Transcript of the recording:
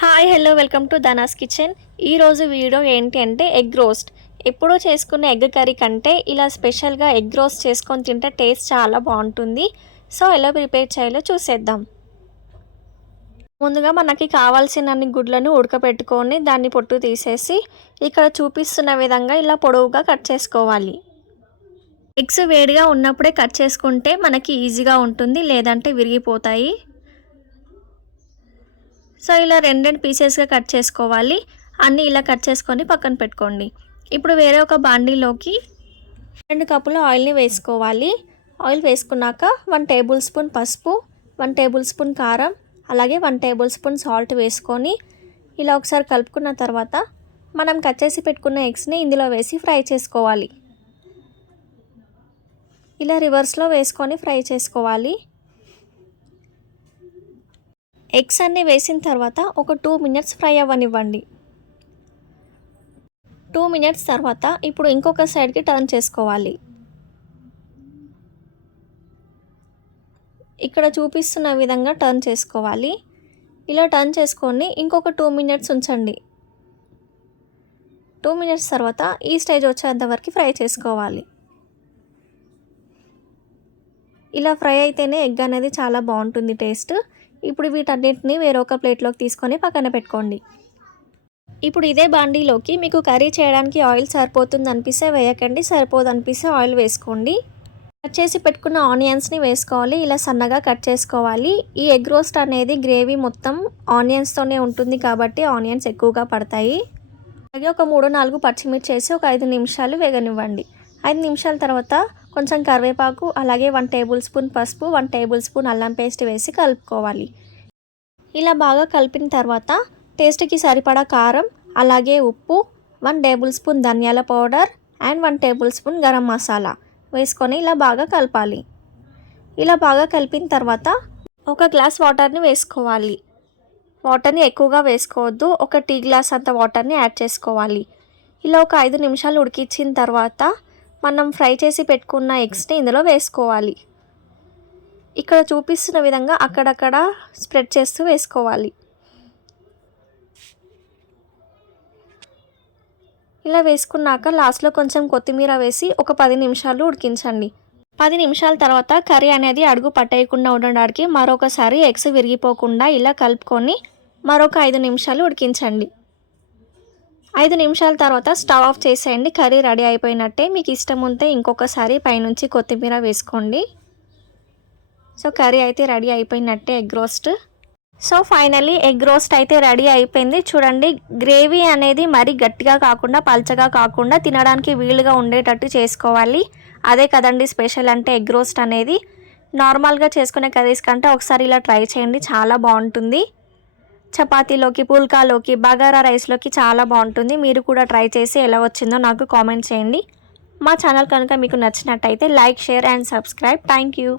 Hi hello welcome to ధనాస్ kitchen. ఈరోజు video ఏంటి అంటే ఎగ్ రోస్ట్. ఎప్పుడూ చేసుకున్న ఎగ్ కర్రీ కంటే ఇలా స్పెషల్గా ఎగ్ రోస్ట్ చేసుకొని తింటే టేస్ట్ చాలా బాగుంటుంది. సో ఎలా ప్రిపేర్ చేయాలో చూసేద్దాం. ముందుగా మనకి కావాల్సినన్ని గుడ్లను ఉడకపెట్టుకొని దాన్ని పొట్టు తీసేసి ఇక్కడ చూపిస్తున్న విధంగా ఇలా పొడవుగా కట్ చేసుకోవాలి. ఎగ్స్ వేడిగా ఉన్నప్పుడే కట్ చేసుకుంటే మనకి ఈజీగా ఉంటుంది, లేదంటే విరిగిపోతాయి. సో ఇలా రెండు పీసెస్గా కట్ చేసుకోవాలి. అన్నీ ఇలా కట్ చేసుకొని పక్కన పెట్టుకోండి. ఇప్పుడు వేరే ఒక బాండీలోకి 2 కప్పుల ఆయిల్ని వేసుకోవాలి. ఆయిల్ వేసుకున్నాక 1 టేబుల్ స్పూన్ పసుపు, 1 టేబుల్ స్పూన్ కారం, అలాగే 1 టేబుల్ స్పూన్ సాల్ట్ వేసుకొని ఇలా ఒకసారి కలుపుకున్న తర్వాత మనం కట్ చేసి పెట్టుకున్న ఎగ్స్ని ఇందులో వేసి ఫ్రై చేసుకోవాలి. ఇలా రివర్స్లో వేసుకొని ఫ్రై చేసుకోవాలి. ఎగ్స్ అన్నీ వేసిన తర్వాత ఒక 2 మినిట్స్ ఫ్రై అవ్వనివ్వండి. 2 మినిట్స్ తర్వాత ఇప్పుడు ఇంకొక సైడ్కి టర్న్ చేసుకోవాలి. ఇక్కడ చూపిస్తున్న విధంగా టర్న్ చేసుకోవాలి. ఇలా టర్న్ చేసుకొని ఇంకొక 2 మినిట్స్ ఉంచండి. 2 మినిట్స్ తర్వాత ఈ స్టేజ్ వచ్చేంత వరకు ఫ్రై చేసుకోవాలి. ఇలా ఫ్రై అయితేనే ఎగ్ అనేది చాలా బాగుంటుంది టేస్ట్. ఇప్పుడు వీటన్నిటిని వేరొక ప్లేట్లోకి తీసుకొని పక్కన పెట్టుకోండి. ఇప్పుడు ఇదే బాండీలోకి మీకు కర్రీ చేయడానికి ఆయిల్ సరిపోతుంది అనిపిస్తే వేయకండి, సరిపోదు అనిపిస్తే ఆయిల్ వేసుకోండి. కట్ చేసి పెట్టుకున్న ఆనియన్స్ని వేసుకోవాలి. ఇలా సన్నగా కట్ చేసుకోవాలి. ఈ ఎగ్ రోస్ట్ అనేది గ్రేవీ మొత్తం ఆనియన్స్తోనే ఉంటుంది కాబట్టి ఆనియన్స్ ఎక్కువగా పడతాయి. అలాగే ఒక 3-4 పచ్చిమిర్చి వేసి ఒక 5 నిమిషాలు వేగనివ్వండి. 5 నిమిషాల తర్వాత కొంచెం కరివేపాకు, అలాగే 1 టేబుల్ స్పూన్ పసుపు, 1 టేబుల్ స్పూన్ అల్లం పేస్ట్ వేసి కలుపుకోవాలి. ఇలా బాగా కలిపిన తర్వాత టేస్ట్కి సరిపడా కారం, అలాగే ఉప్పు, 1 టేబుల్ స్పూన్ ధనియాల powder and 1 table spoon garam masala వేసుకొని ఇలా బాగా కలపాలి. ఇలా బాగా కలిపిన తర్వాత ఒక గ్లాస్ వాటర్ని వేసుకోవాలి. వాటర్ని ఎక్కువగా వేసుకోవద్దు, ఒక టీ గ్లాస్ అంత వాటర్ని యాడ్ చేసుకోవాలి. ఇలా ఒక 5 నిమిషాలు ఉడికించిన తర్వాత మనం ఫ్రై చేసి పెట్టుకున్న ఎగ్స్ని ఇందులో వేసుకోవాలి. ఇక్కడ చూపిస్తున్న విధంగా అక్కడక్కడ స్ప్రెడ్ చేస్తూ వేసుకోవాలి. ఇలా వేసుకున్నాక లాస్ట్లో కొంచెం కొత్తిమీర వేసి ఒక 10 నిమిషాలు ఉడికించండి. 10 నిమిషాల తర్వాత కర్రీ అనేది అడుగు పట్టేయకుండా ఉండడానికి మరొకసారి ఎగ్స్ విరిగిపోకుండా ఇలా కలుపుకొని మరొక 5 నిమిషాలు ఉడికించండి. 5 నిమిషాల తర్వాత స్టవ్ ఆఫ్ చేసేయండి. కర్రీ రెడీ అయిపోయినట్టే. మీకు ఇష్టం ఉంటే ఇంకొకసారి పైనుంచి కొత్తిమీర వేసుకోండి. సో కర్రీ అయితే రెడీ అయిపోయినట్టే egg roast. So finally egg roast అయితే రెడీ అయిపోయింది. చూడండి, గ్రేవీ అనేది మరీ గట్టిగా కాకుండా పల్చగా కాకుండా తినడానికి వీలుగా ఉండేటట్టు చేసుకోవాలి. అదే కదండి స్పెషల్ అంటే ఎగ్ రోస్ట్ అనేది. నార్మల్గా చేసుకునే కర్రీస్ కంటే ఒకసారి ఇలా ట్రై చేయండి, చాలా బాగుంటుంది. చపాతీలోకి, పుల్కాలోకి, బగారా రైస్లోకి చాలా బాగుంటుంది. మీరు కూడా ట్రై చేసి ఎలా వచ్చిందో నాకు కామెంట్ చేయండి. మా ఛానల్ కనుక మీకు నచ్చినట్టయితే like, share and subscribe. Thank you.